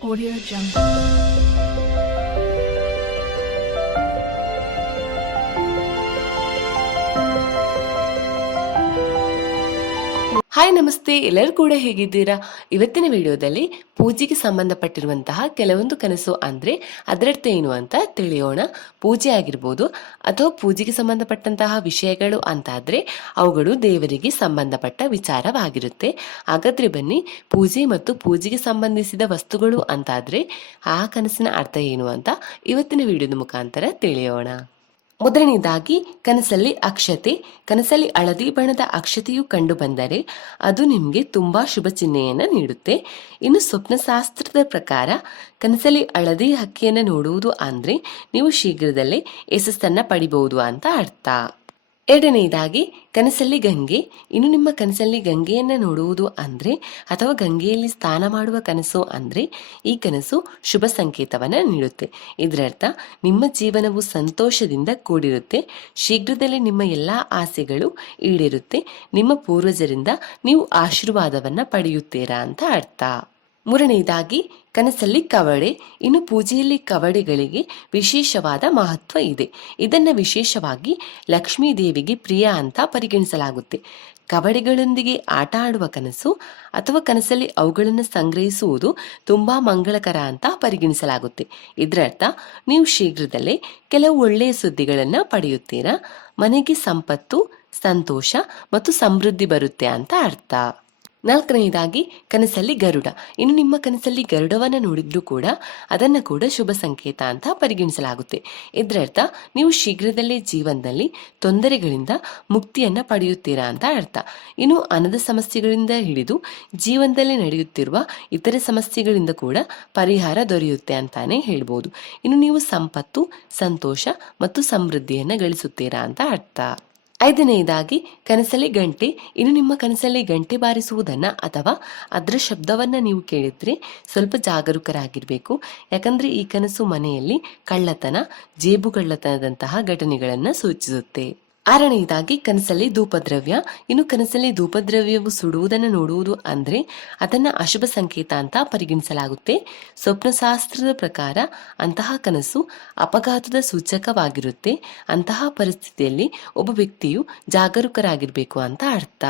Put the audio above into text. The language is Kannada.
Audio Jungle. ಹಾಯ್ ನಮಸ್ತೆ, ಎಲ್ಲರೂ ಕೂಡ ಹೇಗಿದ್ದೀರಾ? ಇವತ್ತಿನ ವಿಡಿಯೋದಲ್ಲಿ ಪೂಜೆಗೆ ಸಂಬಂಧಪಟ್ಟಿರುವಂತಹ ಕೆಲವೊಂದು ಕನಸು ಅಂದರೆ ಅದರರ್ಥ ಏನು ಅಂತ ತಿಳಿಯೋಣ. ಪೂಜೆ ಆಗಿರ್ಬೋದು ಅಥವಾ ಪೂಜೆಗೆ ಸಂಬಂಧಪಟ್ಟಂತಹ ವಿಷಯಗಳು ಅಂತಾದರೆ ಅವುಗಳು ದೇವರಿಗೆ ಸಂಬಂಧಪಟ್ಟ ವಿಚಾರವಾಗಿರುತ್ತೆ. ಹಾಗಾದರೆ ಬನ್ನಿ, ಪೂಜೆ ಮತ್ತು ಪೂಜೆಗೆ ಸಂಬಂಧಿಸಿದ ವಸ್ತುಗಳು ಅಂತಾದರೆ ಆ ಕನಸಿನ ಅರ್ಥ ಏನು ಅಂತ ಇವತ್ತಿನ ವಿಡಿಯೋದ ಮುಖಾಂತರ ತಿಳಿಯೋಣ. ಮೊದಲನೇದಾಗಿ ಕನಸಲ್ಲಿ ಅಕ್ಷತೆ, ಕನಸಲ್ಲಿ ಹಳದಿ ಬಣ್ಣದ ಅಕ್ಷತೆಯು ಕಂಡು ಬಂದರೆ ಅದು ನಿಮಗೆ ತುಂಬಾ ಶುಭ ಚಿಹ್ನೆಯನ್ನು ನೀಡುತ್ತೆ. ಇನ್ನು ಸ್ವಪ್ನಶಾಸ್ತ್ರದ ಪ್ರಕಾರ ಕನಸಲ್ಲಿ ಹಳದಿ ಹಕ್ಕಿಯನ್ನು ನೋಡುವುದು ಅಂದ್ರೆ ನೀವು ಶೀಘ್ರದಲ್ಲೇ ಯಶಸ್ಸನ್ನ ಪಡಿಬಹುದು ಅಂತ ಅರ್ಥ. ಎರಡನೆಯದಾಗಿ ಕನಸಲ್ಲಿ ಗಂಗೆ. ಇನ್ನು ನಿಮ್ಮ ಕನಸಲ್ಲಿ ಗಂಗೆಯನ್ನು ನೋಡುವುದು ಅಂದರೆ, ಅಥವಾ ಗಂಗೆಯಲ್ಲಿ ಸ್ನಾನ ಮಾಡುವ ಕನಸು ಅಂದರೆ, ಈ ಕನಸು ಶುಭ ಸಂಕೇತವನ್ನು ನೀಡುತ್ತೆ. ಇದರರ್ಥ, ನಿಮ್ಮ ಜೀವನವು ಸಂತೋಷದಿಂದ ಕೂಡಿರುತ್ತೆ. ಶೀಘ್ರದಲ್ಲೇ ನಿಮ್ಮ ಎಲ್ಲ ಆಸೆಗಳು ಈಡೇರುತ್ತೆ. ನಿಮ್ಮ ಪೂರ್ವಜರಿಂದ ನೀವು ಆಶೀರ್ವಾದವನ್ನು ಪಡೆಯುತ್ತೀರಾ ಅಂತ ಅರ್ಥ. ಮೂರನೆಯದಾಗಿ, ಕನಸಲ್ಲಿ ಕವಡೆ. ಇನ್ನು ಪೂಜೆಯಲ್ಲಿ ಕವಡೆಗಳಿಗೆ ವಿಶೇಷವಾದ ಮಹತ್ವ ಇದೆ. ಇದನ್ನು ವಿಶೇಷವಾಗಿ ಲಕ್ಷ್ಮೀ ದೇವಿಗೆ ಪ್ರಿಯ ಅಂತ ಪರಿಗಣಿಸಲಾಗುತ್ತೆ. ಕವಡೆಗಳೊಂದಿಗೆ ಆಟ ಆಡುವ ಕನಸು ಅಥವಾ ಕನಸಲ್ಲಿ ಅವುಗಳನ್ನು ಸಂಗ್ರಹಿಸುವುದು ತುಂಬಾ ಮಂಗಳಕರ ಅಂತ ಪರಿಗಣಿಸಲಾಗುತ್ತೆ. ಇದರರ್ಥ, ನೀವು ಶೀಘ್ರದಲ್ಲೇ ಕೆಲವು ಒಳ್ಳೆಯ ಸುದ್ದಿಗಳನ್ನು ಪಡೆಯುತ್ತೀರಾ? ಮನೆಗೆ ಸಂಪತ್ತು, ಸಂತೋಷ ಮತ್ತು ಸಮೃದ್ಧಿ ಬರುತ್ತೆ ಅಂತ ಅರ್ಥ. ನಾಲ್ಕನೆಯದಾಗಿ ಕನಸಲ್ಲಿ ಗರುಡ. ಇನ್ನು ನಿಮ್ಮ ಕನಸಲ್ಲಿ ಗರುಡವನ್ನು ನೋಡಿದ್ರೂ ಕೂಡ ಅದನ್ನು ಕೂಡ ಶುಭ ಸಂಕೇತ ಅಂತ ಪರಿಗಣಿಸಲಾಗುತ್ತೆ. ಇದರರ್ಥ, ನೀವು ಶೀಘ್ರದಲ್ಲೇ ಜೀವನದಲ್ಲಿ ತೊಂದರೆಗಳಿಂದ ಮುಕ್ತಿಯನ್ನ ಪಡೆಯುತ್ತೀರಾ ಅಂತ ಅರ್ಥ. ಇನ್ನು ಹಣದ ಸಮಸ್ಯೆಗಳಿಂದ ಹಿಡಿದು ಜೀವನದಲ್ಲಿ ನಡೆಯುತ್ತಿರುವ ಇತರೆ ಸಮಸ್ಯೆಗಳಿಂದ ಕೂಡ ಪರಿಹಾರ ದೊರೆಯುತ್ತೆ ಅಂತಾನೆ ಹೇಳ್ಬೋದು. ಇನ್ನು ನೀವು ಸಂಪತ್ತು, ಸಂತೋಷ ಮತ್ತು ಸಮೃದ್ಧಿಯನ್ನ ಗಳಿಸುತ್ತೀರಾ ಅಂತ ಅರ್ಥ. ಐದನೆಯದಾಗಿ ಕನಸಲ್ಲಿ ಗಂಟೆ. ಇನ್ನು ನಿಮ್ಮ ಕನಸಲ್ಲಿ ಗಂಟೆ ಬಾರಿಸುವುದನ್ನು ಅಥವಾ ಅದರ ಶಬ್ದವನ್ನು ನೀವು ಕೇಳಿದ್ರೆ ಸ್ವಲ್ಪ ಜಾಗರೂಕರಾಗಿರಬೇಕು. ಯಾಕಂದರೆ ಈ ಕನಸು ಮನೆಯಲ್ಲಿ ಕಳ್ಳತನ, ಜೇಬು ಕಳ್ಳತನದಂತಹ ಘಟನೆಗಳನ್ನು ಸೂಚಿಸುತ್ತೆ. ಆರನೆಯದಾಗಿ ಕನಸಲ್ಲಿ ಧೂಪದ್ರವ್ಯ. ಇನ್ನು ಕನಸಲ್ಲಿ ಧೂಪದ್ರವ್ಯವು ಸುಡುವುದನ್ನು ನೋಡುವುದು ಅಂದ್ರೆ ಅದನ್ನ ಅಶುಭ ಸಂಕೇತ ಅಂತ ಪರಿಗಣಿಸಲಾಗುತ್ತೆ. ಸ್ವಪ್ನಶಾಸ್ತ್ರದ ಪ್ರಕಾರ ಅಂತಹ ಕನಸು ಅಪಘಾತದ ಸೂಚಕವಾಗಿರುತ್ತೆ. ಅಂತಹ ಪರಿಸ್ಥಿತಿಯಲ್ಲಿ ಒಬ್ಬ ವ್ಯಕ್ತಿಯು ಜಾಗರೂಕರಾಗಿರಬೇಕು ಅಂತ ಅರ್ಥ.